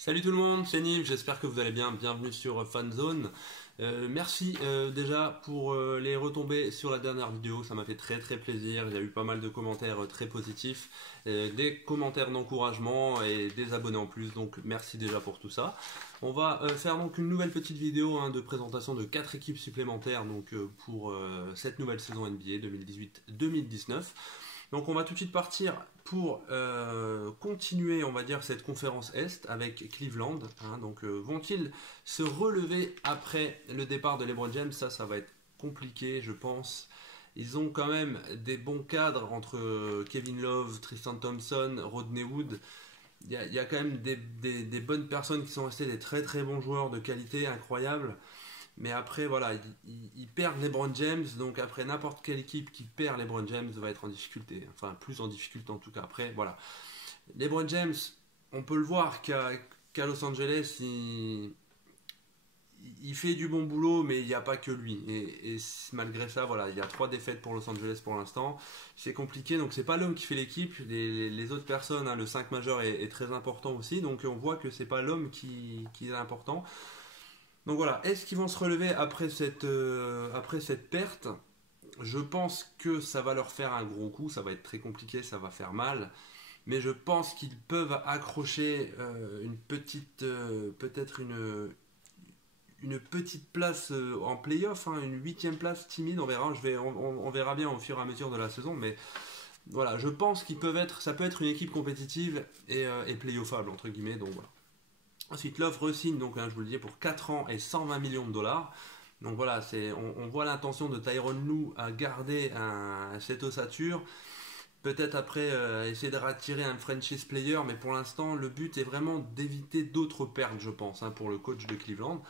Salut tout le monde, c'est Niv, j'espère que vous allez bien, bienvenue sur Fanzone. Merci déjà pour les retombées sur la dernière vidéo, ça m'a fait très plaisir, il y a eu pas mal de commentaires très positifs, des commentaires d'encouragement et des abonnés en plus, donc merci déjà pour tout ça. On va faire donc une nouvelle petite vidéo de présentation de 4 équipes supplémentaires donc, pour cette nouvelle saison NBA 2018-2019. Donc on va tout de suite partir pour continuer, on va dire, cette conférence Est avec Cleveland. Donc vont-ils se relever après le départ de LeBron James? Ça va être compliqué, je pense. Ils ont quand même des bons cadres entre Kevin Love, Tristan Thompson, Rodney Hood. Il y a quand même des bonnes personnes qui sont restées, des très bons joueurs de qualité incroyable. Mais après, voilà, ils perdent LeBron James, donc après n'importe quelle équipe qui perd LeBron James va être en difficulté, enfin plus en difficulté en tout cas. Après, voilà, LeBron James, on peut le voir qu'à Los Angeles, il fait du bon boulot, mais il n'y a pas que lui. Et malgré ça, voilà, il y a 3 défaites pour Los Angeles pour l'instant. C'est compliqué, donc c'est pas l'homme qui fait l'équipe. Les autres personnes, le 5 majeur est très important aussi, donc on voit que c'est pas l'homme qui est important. Donc voilà, est-ce qu'ils vont se relever après cette perte? Je pense que ça va leur faire un gros coup, ça va être très compliqué, ça va faire mal. Mais je pense qu'ils peuvent accrocher une petite, peut-être une petite place en playoff, une 8e place timide, on verra, on verra bien au fur et à mesure de la saison. Mais voilà, je pense ça peut être une équipe compétitive et playoffable, entre guillemets, donc voilà. Ensuite, l'offre re-signe, donc je vous le dis, pour 4 ans et 120 millions de dollars. Donc voilà, on voit l'intention de Tyronn Lue à garder cette ossature. Peut-être après essayer de rattirer un franchise player, mais pour l'instant, le but est vraiment d'éviter d'autres pertes, je pense, pour le coach de Cleveland.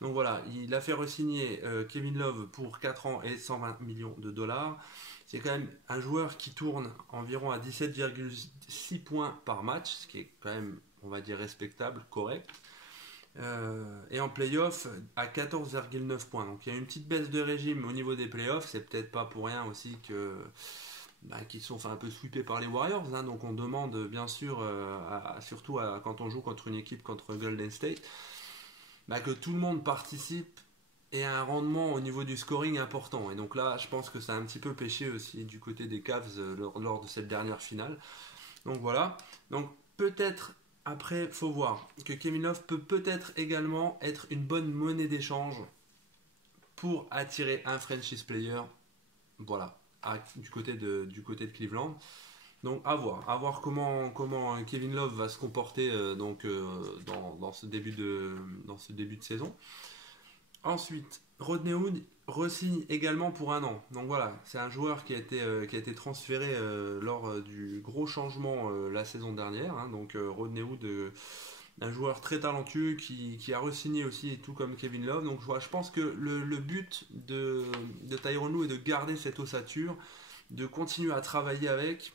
Donc voilà, il a fait re-signer Kevin Love pour 4 ans et 120 millions de dollars. C'est quand même un joueur qui tourne environ à 17,6 points par match, ce qui est quand même, on va dire, respectable, correct. Et en playoff à 14,9 points. Donc il y a une petite baisse de régime au niveau des playoffs. C'est peut-être pas pour rien aussi qu'ils sont un peu sweepés par les Warriors. Donc on demande bien sûr, surtout quand on joue contre une équipe contre Golden State, que tout le monde participe et a un rendement au niveau du scoring important. Et donc là, je pense que ça a un petit peu pêché aussi du côté des Cavs lors de cette dernière finale. Donc voilà. Donc peut-être, après, faut voir que Kevin Love peut peut-être également être une bonne monnaie d'échange pour attirer un franchise player. Voilà, du côté de Cleveland. Donc à voir comment Kevin Love va se comporter dans ce début de saison. Ensuite, Rodney Hood re-signe également pour 1 an. Donc voilà, c'est un joueur qui a été transféré lors du gros changement la saison dernière. Donc Rodney Hood, un joueur très talentueux qui a re-signé aussi, tout comme Kevin Love. Donc je pense que le but de Tyronn Lue est de garder cette ossature, de continuer à travailler avec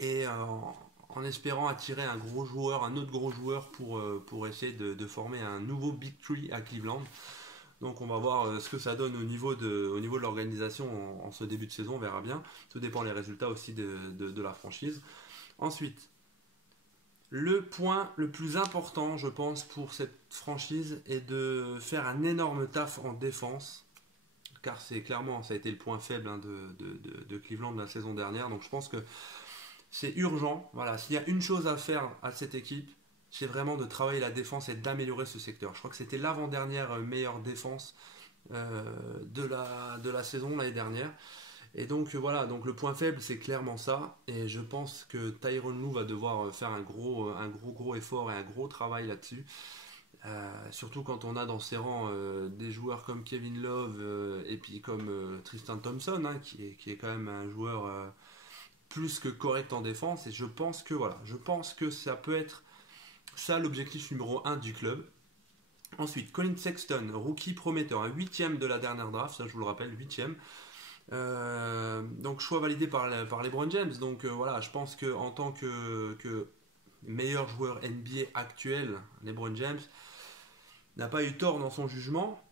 et en espérant attirer un autre gros joueur pour essayer de former un nouveau Big Three à Cleveland. Donc on va voir ce que ça donne au niveau de l'organisation en ce début de saison, on verra bien. Tout dépend des résultats aussi de la franchise. Ensuite, le point le plus important, je pense, pour cette franchise est de faire un énorme taf en défense. Car ça a été le point faible de Cleveland la saison dernière. Donc je pense que c'est urgent. Voilà, s'il y a une chose à faire à cette équipe, c'est vraiment de travailler la défense et d'améliorer ce secteur. Je crois que c'était l'avant-dernière meilleure défense de la saison l'année dernière. Et donc voilà, donc le point faible c'est clairement ça. Et je pense que Tyronn Lue va devoir faire un gros effort et un gros travail là-dessus. Surtout quand on a dans ses rangs des joueurs comme Kevin Love et puis comme Tristan Thompson, qui est quand même un joueur plus que correct en défense. Et je pense que ça peut être ça l'objectif numéro 1 du club. Ensuite, Colin Sexton, rookie prometteur, un 8e de la dernière draft, ça je vous le rappelle, 8e. Donc choix validé par LeBron James. Donc voilà, je pense que en tant que meilleur joueur NBA actuel, LeBron James n'a pas eu tort dans son jugement.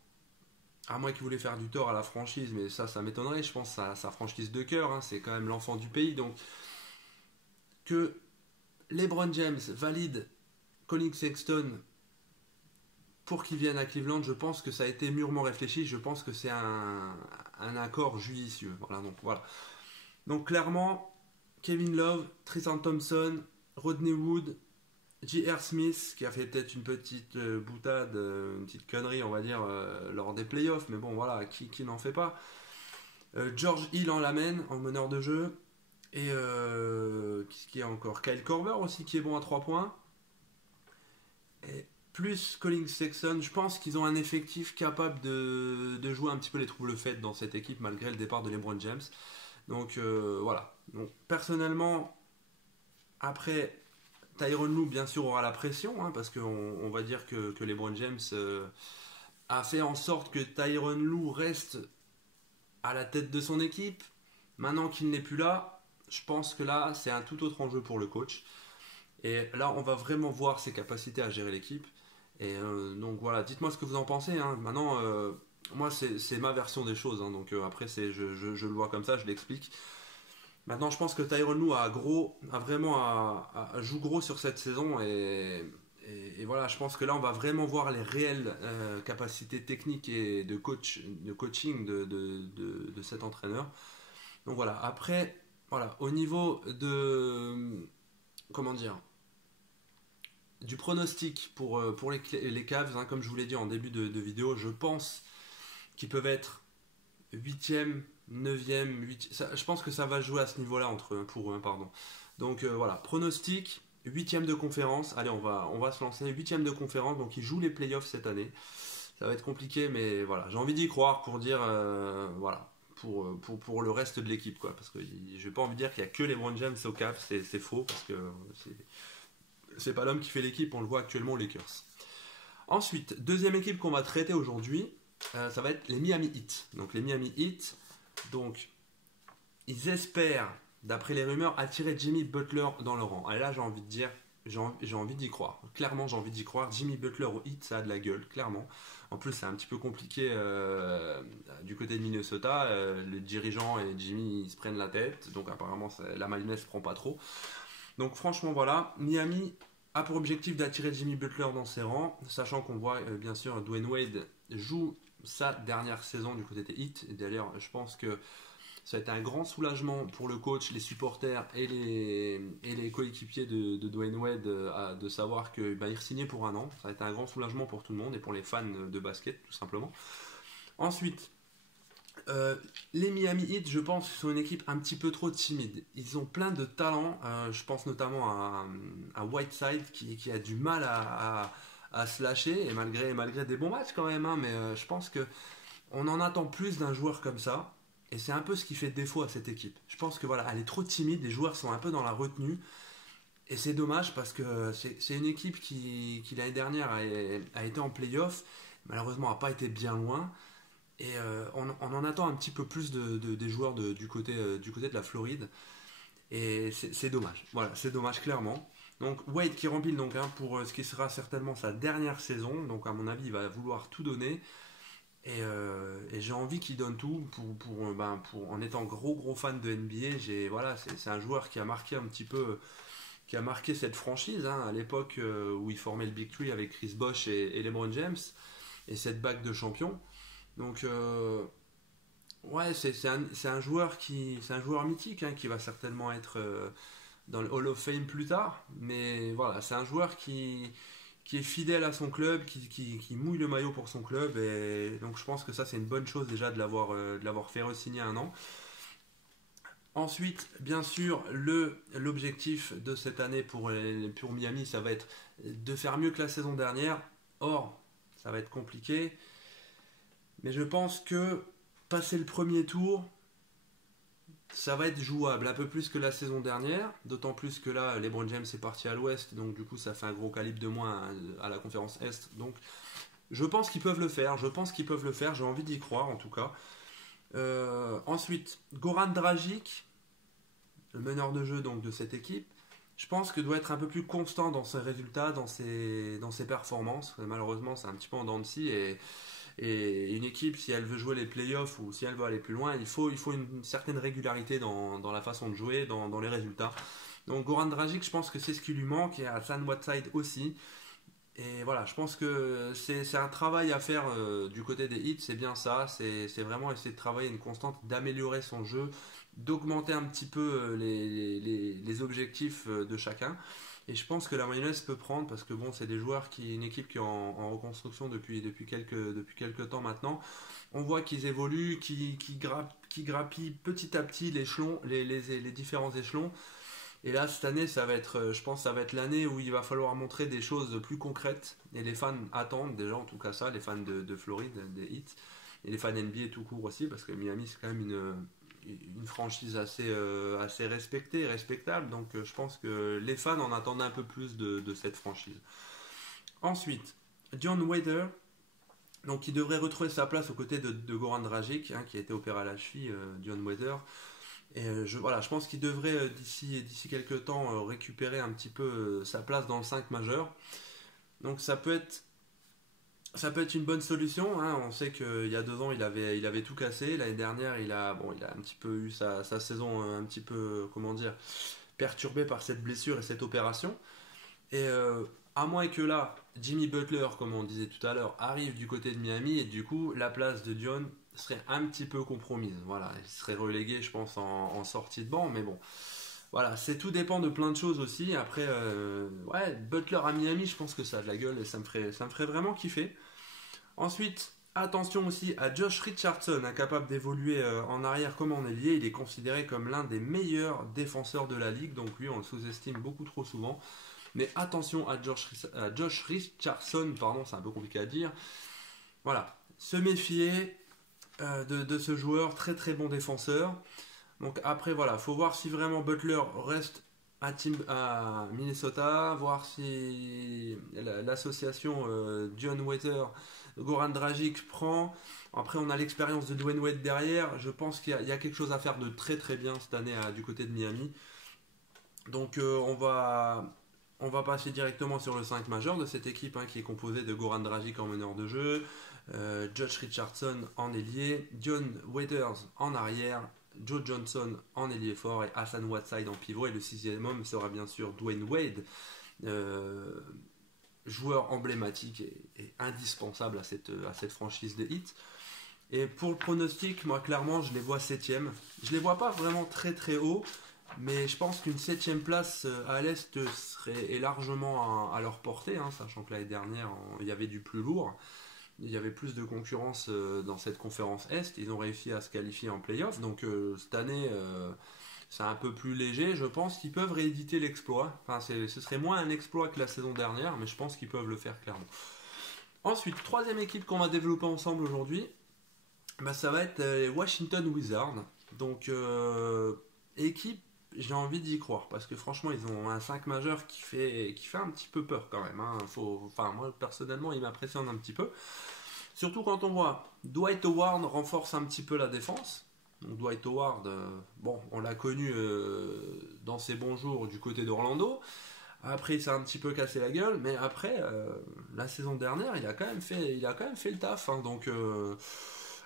À moins qu'il voulait faire du tort à la franchise, mais ça m'étonnerait. Je pense à sa franchise de cœur, c'est quand même l'enfant du pays. Donc que LeBron James valide Colin Sexton, pour qu'il vienne à Cleveland, je pense que ça a été mûrement réfléchi. Je pense que c'est un accord judicieux. Donc clairement, Kevin Love, Tristan Thompson, Rodney Wood, J.R. Smith, qui a fait peut-être une petite boutade, une petite connerie, on va dire, lors des playoffs, mais bon, voilà, qui n'en fait pas. George Hill en l'amène, en meneur de jeu. Et qui est encore Kyle Korver aussi, qui est bon à 3 points. Et plus Colin Sexton, je pense qu'ils ont un effectif capable de jouer un petit peu les troubles faits dans cette équipe, malgré le départ de LeBron James. Donc voilà. Donc, personnellement, après, Tyronn Lue, bien sûr, aura la pression, hein, parce qu'on va dire que LeBron James a fait en sorte que Tyronn Lue reste à la tête de son équipe. Maintenant qu'il n'est plus là, je pense que là, c'est un tout autre enjeu pour le coach. Et là, on va vraiment voir ses capacités à gérer l'équipe. Et donc voilà, dites-moi ce que vous en pensez. Hein. Maintenant, moi, c'est ma version des choses. Hein, donc après, je le vois comme ça, je l'explique. Maintenant, je pense que Tyronn Lue joue gros sur cette saison. Et voilà, je pense que là, on va vraiment voir les réelles capacités techniques et de coaching de cet entraîneur. Donc voilà, après, voilà, au niveau du pronostic pour les Cavs, hein, comme je vous l'ai dit en début de vidéo, je pense qu'ils peuvent être 8e, 9e, 8e. Je pense que ça va jouer à ce niveau-là pour eux, hein, pardon. Donc voilà, pronostic, 8e de conférence. Allez, on va se lancer. 8e de conférence, donc ils jouent les playoffs cette année. Ça va être compliqué, mais voilà, j'ai envie d'y croire pour dire, voilà, pour le reste de l'équipe, quoi. Parce que j'ai pas envie de dire qu'il y a que LeBron James au Cavs, c'est faux, parce que c'est pas l'homme qui fait l'équipe, on le voit actuellement aux Lakers. Ensuite, deuxième équipe qu'on va traiter aujourd'hui, ça va être les Miami Heat. Donc les Miami Heat, donc ils espèrent, d'après les rumeurs, attirer Jimmy Butler dans le rang. Et là, j'ai envie de dire, j'ai envie d'y croire. Clairement, j'ai envie d'y croire. Jimmy Butler au Heat, ça a de la gueule, clairement. En plus, c'est un petit peu compliqué du côté de Minnesota. Les dirigeants et Jimmy ils se prennent la tête. Donc apparemment, la mayonnaise ne prend pas trop. Donc franchement, voilà. Miami a pour objectif d'attirer Jimmy Butler dans ses rangs. Sachant qu'on voit, bien sûr, Dwayne Wade joue sa dernière saison du côté des Heat. Et d'ailleurs, je pense que ça a été un grand soulagement pour le coach, les supporters et les coéquipiers de Dwayne Wade de savoir qu'il re-signait pour un an. Ça a été un grand soulagement pour tout le monde et pour les fans de basket, tout simplement. Ensuite, les Miami Heat, je pense, sont une équipe un petit peu trop timide. Ils ont plein de talents. Je pense notamment à Whiteside qui a du mal à se lâcher, et malgré des bons matchs quand même. Hein, mais je pense qu'on en attend plus d'un joueur comme ça. Et c'est un peu ce qui fait défaut à cette équipe. Je pense que voilà, elle est trop timide, les joueurs sont un peu dans la retenue. Et c'est dommage parce que c'est une équipe qui l'année dernière a été en play-off, malheureusement n'a pas été bien loin. Et on en attend un petit peu plus des joueurs du côté de la Floride. Et c'est dommage. Voilà, c'est dommage clairement. Donc Wade qui remplit donc, hein, pour ce qui sera certainement sa dernière saison. Donc à mon avis, il va vouloir tout donner. Et j'ai envie qu'il donne tout en étant gros fan de NBA. Voilà, c'est un joueur qui a marqué un petit peu, qui a marqué cette franchise, hein, à l'époque où il formait le Big Three avec Chris Bosh et LeBron James, et cette bague de champion. Donc ouais, c'est un joueur mythique, hein, qui va certainement être dans le Hall of Fame plus tard. Mais voilà, c'est un joueur qui est fidèle à son club, qui mouille le maillot pour son club, et donc je pense que ça c'est une bonne chose déjà de l'avoir fait re-signer un an. Ensuite, bien sûr, l'objectif de cette année pour Miami, ça va être de faire mieux que la saison dernière. Or, ça va être compliqué, mais je pense que passer le premier tour, ça va être jouable, un peu plus que la saison dernière, d'autant plus que là, LeBron James est parti à l'ouest, donc du coup ça fait un gros calibre de moins à la conférence Est. Donc je pense qu'ils peuvent le faire, j'ai envie d'y croire en tout cas. Ensuite, Goran Dragic, le meneur de jeu donc de cette équipe, je pense que doit être un peu plus constant dans ses résultats, dans ses performances. Malheureusement, c'est un petit peu en dents de scie, et une équipe, si elle veut jouer les playoffs ou si elle veut aller plus loin, il faut une certaine régularité dans la façon de jouer, dans les résultats. Donc Goran Dragic, je pense que c'est ce qui lui manque, et Hassan Whiteside aussi. Et voilà, je pense que c'est un travail à faire du côté des Heat, c'est bien ça, c'est vraiment essayer de travailler une constante, d'améliorer son jeu, d'augmenter un petit peu les objectifs de chacun. Et je pense que la mayonnaise peut prendre parce que bon, c'est des joueurs une équipe qui est en reconstruction depuis quelques temps maintenant. On voit qu'ils évoluent, qui grappillent petit à petit l'échelon, les différents échelons. Et là, cette année, ça va être, je pense, ça va être l'année où il va falloir montrer des choses plus concrètes. Et les fans attendent déjà, en tout cas ça, les fans de Floride, des Heat, et les fans NBA tout court aussi, parce que Miami, c'est quand même une franchise assez respectée, respectable. Donc, je pense que les fans en attendent un peu plus de cette franchise. Ensuite, Dion Waiters, donc il devrait retrouver sa place aux côtés de Goran Dragic, hein, qui a été opéré à la cheville, Dion Waiters. Et je pense qu'il devrait d'ici quelques temps récupérer un petit peu sa place dans le 5 majeur. Donc ça peut être une bonne solution, hein. On sait qu'il y a 2 ans il avait tout cassé. L'année dernière il a un petit peu eu sa saison un petit peu, comment dire, perturbée par cette blessure et cette opération. Et à moins que là, Jimmy Butler, comme on disait tout à l'heure, arrive du côté de Miami et du coup la place de Dion serait un petit peu compromise. Voilà, il serait relégué, je pense, en sortie de banc, mais bon. Voilà, tout dépend de plein de choses aussi. Après, ouais, Butler à Miami, je pense que ça a de la gueule et ça me ferait vraiment kiffer. Ensuite, attention aussi à Josh Richardson, incapable d'évoluer en arrière comme en ailier. Il est considéré comme l'un des meilleurs défenseur de la ligue, donc lui, on le sous-estime beaucoup trop souvent. Mais attention à Josh Richardson, pardon, c'est un peu compliqué à dire. Voilà, se méfier de ce joueur, très très bon défenseur. Donc après voilà, faut voir si vraiment Butler reste à Minnesota, voir si l'association Dion Waiters, Goran Dragic prend. Après on a l'expérience de Dwayne Wade derrière, je pense qu'il y a quelque chose à faire de très très bien cette année du côté de Miami. Donc on va passer directement sur le 5 majeur de cette équipe, hein, qui est composée de Goran Dragic en meneur de jeu, Josh Richardson en ailier, Dion Waiters en arrière, Joe Johnson en ailier fort et Hassan Whiteside en pivot. Et le 6e homme sera bien sûr Dwayne Wade, joueur emblématique et indispensable à cette franchise de Heat. Et pour le pronostic, moi clairement je les vois 7e. Je les vois pas vraiment très très haut, mais je pense qu'une 7e place à l'Est est largement à leur portée, hein, sachant que l'année dernière il y avait du plus lourd. Il y avait plus de concurrence dans cette conférence Est. Ils ont réussi à se qualifier en playoff. Donc cette année, c'est un peu plus léger. Je pense qu'ils peuvent rééditer l'exploit. Enfin, ce serait moins un exploit que la saison dernière, mais je pense qu'ils peuvent le faire clairement. Ensuite, 3e équipe qu'on va développer ensemble aujourd'hui, ça va être les Washington Wizards. Donc, équipe, j'ai envie d'y croire. Parce que franchement, ils ont un 5 majeur qui fait un petit peu peur quand même, hein. Moi, personnellement, il m'impressionne un petit peu. Surtout quand on voit Dwight Howard renforce un petit peu la défense. Donc Dwight Howard, on l'a connu dans ses bons jours du côté d'Orlando. Après, il s'est un petit peu cassé la gueule, mais après, la saison dernière, il a quand même fait le taf, hein. Donc,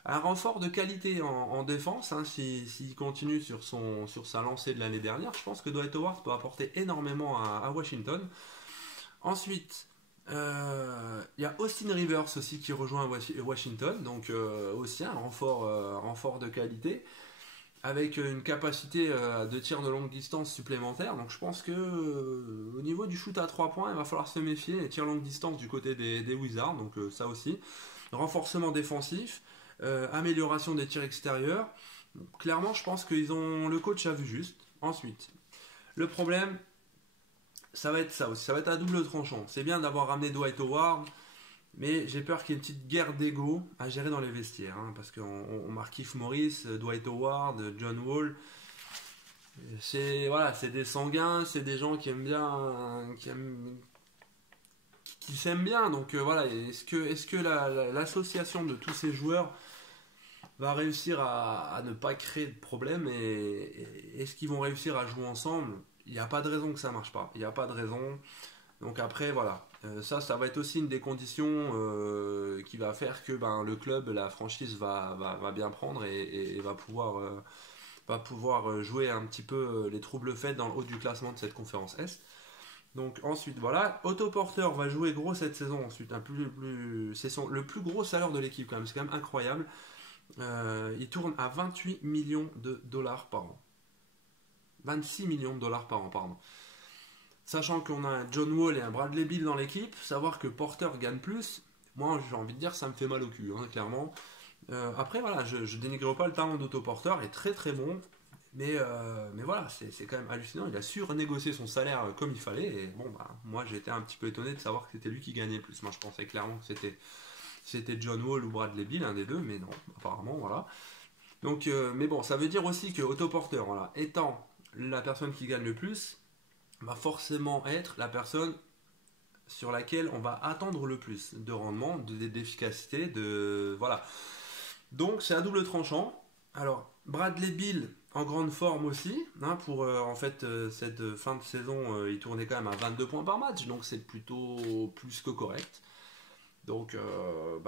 un renfort de qualité en défense, hein, s'il continue sur sa lancée de l'année dernière, je pense que Dwight Howard peut apporter énormément à Washington. Ensuite, il y a Austin Rivers aussi qui rejoint Washington, donc aussi un renfort de qualité, avec une capacité de tir de longue distance supplémentaire. Donc je pense que au niveau du shoot à 3 points, il va falloir se méfier. Les tirs longue distance du côté des Wizards, donc ça aussi. Renforcement défensif, amélioration des tirs extérieurs. Donc, clairement, je pense qu'ils ont le coach a vu juste. Ensuite, le problème, ça va être ça aussi. Ça va être à double tranchant. C'est bien d'avoir ramené Dwight Howard, mais j'ai peur qu'il y ait une petite guerre d'ego à gérer dans les vestiaires, hein, parce qu'on Markieff Morris, Dwight Howard, John Wall, c'est des sanguins, c'est des gens qui aiment bien, qui s'aiment bien. Donc voilà, est-ce que l'association de tous ces joueurs va réussir à ne pas créer de problème, et est-ce qu'ils vont réussir à jouer ensemble? Il n'y a pas de raison que ça marche pas. Il n'y a pas de raison. Donc après, voilà. Ça va être aussi une des conditions qui va faire que le club, la franchise va bien prendre et va pouvoir jouer un petit peu les troubles faits dans le haut du classement de cette conférence Est. Donc ensuite, voilà, Otto Porter va jouer gros cette saison. Ensuite, c'est le plus gros salaire de l'équipe quand même. C'est quand même incroyable. Il tourne à 28 millions de dollars par an. 26 millions de dollars par an, pardon. Sachant qu'on a un John Wall et un Bradley Beal dans l'équipe, savoir que Porter gagne plus, moi j'ai envie de dire ça me fait mal au cul, hein, clairement. Après voilà, je dénigre pas le talent d'Otto Porter, il est très très bon, mais voilà, c'est quand même hallucinant, il a su renégocier son salaire comme il fallait, et bon bah moi j'ai été un petit peu étonné de savoir que c'était lui qui gagnait le plus. Moi je pensais clairement que c'était John Wall ou Bradley Beal, un des deux, mais non, apparemment voilà. Donc, mais bon, ça veut dire aussi que Otto Porter, voilà, étant la personne qui gagne le plus, va forcément être la personne sur laquelle on va attendre le plus de rendement, d'efficacité, de voilà. Donc c'est à double tranchant. Alors Bradley Beal en grande forme aussi, hein, pour en fait cette fin de saison, il tournait quand même à 22 points par match, donc c'est plutôt plus que correct. Donc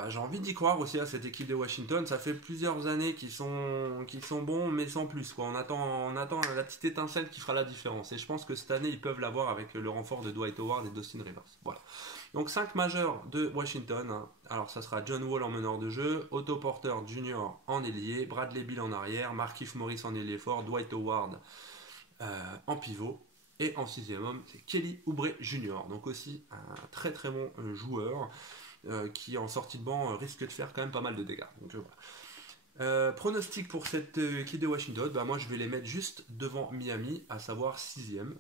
j'ai envie d'y croire aussi à cette équipe de Washington. Ça fait plusieurs années qu'ils sont bons, mais sans plus, quoi. On attend la petite étincelle qui fera la différence. Et je pense que cette année, ils peuvent l'avoir avec le renfort de Dwight Howard et d'Austin Rivers. Voilà. Donc 5 majeurs de Washington, hein. Alors ça sera John Wall en meneur de jeu, Otto Porter Jr. en ailier, Bradley Beal en arrière, Markieff Morris en ailier fort, Dwight Howard en pivot. Et en sixième homme, c'est Kelly Oubre Jr. Donc aussi un très très bon joueur. Qui en sortie de banc risque de faire quand même pas mal de dégâts. Donc, voilà. Pronostic pour cette équipe de Washington, moi je vais les mettre juste devant Miami, à savoir 6ème.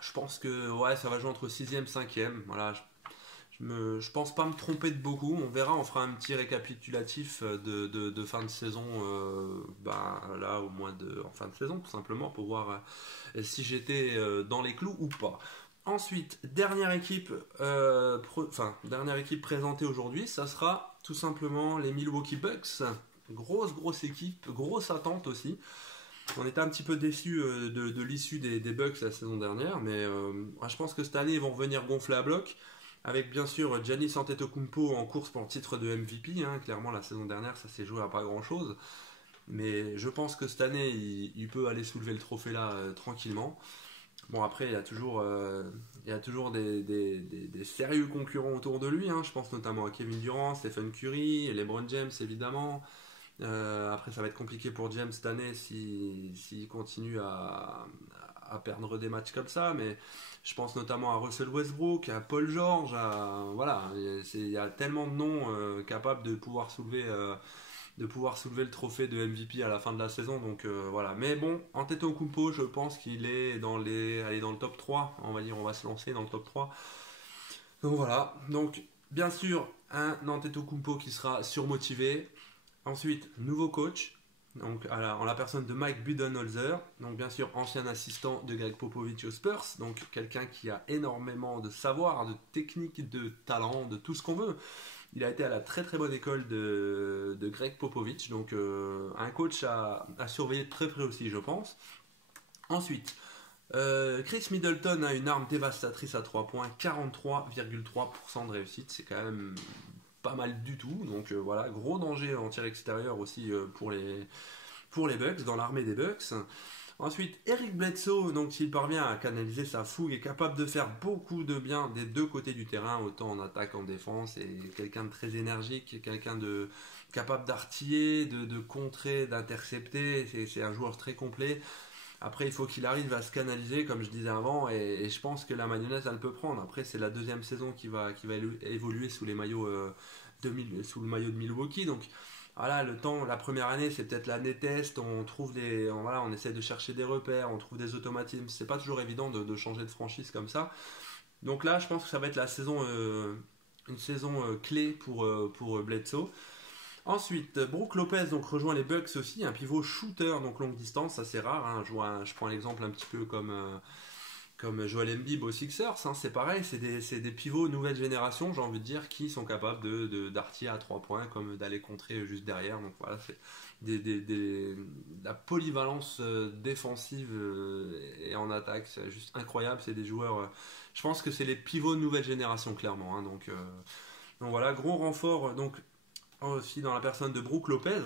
Je pense que ouais, ça va jouer entre 6ème et 5ème. Voilà, je pense pas me tromper de beaucoup. On verra, on fera un petit récapitulatif de fin de saison là au moins en fin de saison, tout simplement, pour voir si j'étais dans les clous ou pas. Ensuite, dernière équipe présentée aujourd'hui, ça sera tout simplement les Milwaukee Bucks. Grosse équipe, grosse attente aussi. On était un petit peu déçus de l'issue des Bucks la saison dernière, mais je pense que cette année ils vont revenir gonfler à bloc. Avec bien sûr Giannis Antetokounmpo en course pour le titre de MVP. Hein. Clairement la saison dernière ça s'est joué à pas grand chose. Mais je pense que cette année il peut aller soulever le trophée là tranquillement. Bon après il y a toujours des sérieux concurrents autour de lui, hein. Je pense notamment à Kevin Durant, Stephen Curry, LeBron James évidemment. Après ça va être compliqué pour James cette année s'il continue à perdre des matchs comme ça, mais je pense notamment à Russell Westbrook, à Paul George, voilà, il y a tellement de noms capables de pouvoir soulever le trophée de MVP à la fin de la saison. Donc voilà. Mais bon, Antetokounmpo, je pense qu'il est dans le top 3. On va se lancer dans le top 3. Donc voilà. Donc bien sûr, un Antetokounmpo qui sera surmotivé. Ensuite, nouveau coach. Donc en la personne de Mike Budenholzer. Donc bien sûr, ancien assistant de Greg Popovich aux Spurs. Donc quelqu'un qui a énormément de savoir, de technique, de talent, de tout ce qu'on veut. Il a été à la très très bonne école de Greg Popovich, donc un coach à surveiller de très près aussi, je pense. Ensuite, Chris Middleton a une arme dévastatrice à 3 points, 43,3% de réussite, c'est quand même pas mal du tout. Donc voilà, gros danger en tir extérieur aussi pour les Bucks, dans l'armée des Bucks. Ensuite, Eric Bledsoe, donc s'il parvient à canaliser sa fougue, est capable de faire beaucoup de bien des deux côtés du terrain, autant en attaque qu'en défense, et quelqu'un de très énergique, quelqu'un de capable d'artiller, de contrer, d'intercepter, c'est un joueur très complet. Après, il faut qu'il arrive à se canaliser, comme je disais avant, et je pense que la mayonnaise, elle peut prendre. Après, c'est la deuxième saison qui va évoluer sous le maillot de Milwaukee, donc voilà, la première année, c'est peut-être l'année test, on essaie de chercher des repères, on trouve des automatismes, c'est pas toujours évident de changer de franchise comme ça. Donc là, je pense que ça va être une saison clé pour Bledsoe. Ensuite, Brook Lopez donc rejoint les Bucks aussi, un pivot shooter donc longue distance, ça c'est rare, hein. Je prends l'exemple un petit peu comme Joel Embiid aux Sixers, hein, c'est pareil, c'est des pivots nouvelle génération, j'ai envie de dire, qui sont capables d'artiller à 3 points, comme d'aller contrer juste derrière. Donc voilà, c'est la polyvalence défensive et en attaque, c'est juste incroyable. C'est des joueurs, je pense que c'est les pivots de nouvelle génération, clairement. Hein, donc voilà, gros renfort donc aussi dans la personne de Brook Lopez.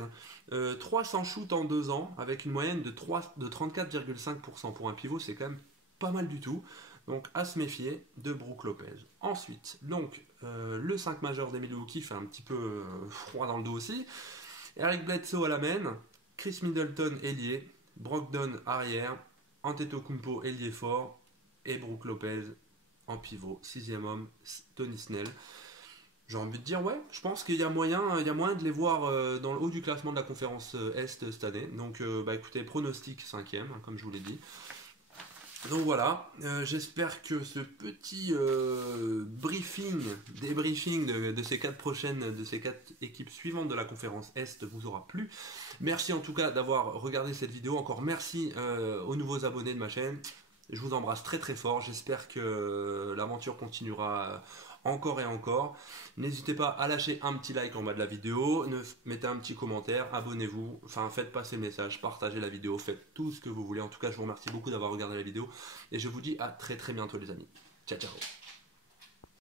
300 shoots en 2 ans, avec une moyenne de 34,5%. Pour un pivot, c'est quand même pas mal du tout. Donc à se méfier de Brook Lopez. Ensuite, donc le 5 majeur d'Emilio qui fait un petit peu froid dans le dos aussi. Eric Bledsoe à la main, Chris Middleton ailier, Brogdon arrière, Antetokounmpo ailier fort et Brook Lopez en pivot, 6e homme, Tony Snell. J'ai envie de dire ouais, je pense qu'il y a moyen de les voir dans le haut du classement de la conférence Est cette année. Donc écoutez, pronostic 5e, hein, comme je vous l'ai dit. Donc voilà, j'espère que ce petit débriefing de ces 4 équipes suivantes de la conférence Est vous aura plu. Merci en tout cas d'avoir regardé cette vidéo. Encore merci aux nouveaux abonnés de ma chaîne. Je vous embrasse très très fort. J'espère que l'aventure continuera encore et encore. N'hésitez pas à lâcher un petit like en bas de la vidéo, mettez un petit commentaire, abonnez-vous, enfin faites passer le message, partagez la vidéo, faites tout ce que vous voulez. En tout cas, je vous remercie beaucoup d'avoir regardé la vidéo et je vous dis à très très bientôt les amis. Ciao ciao.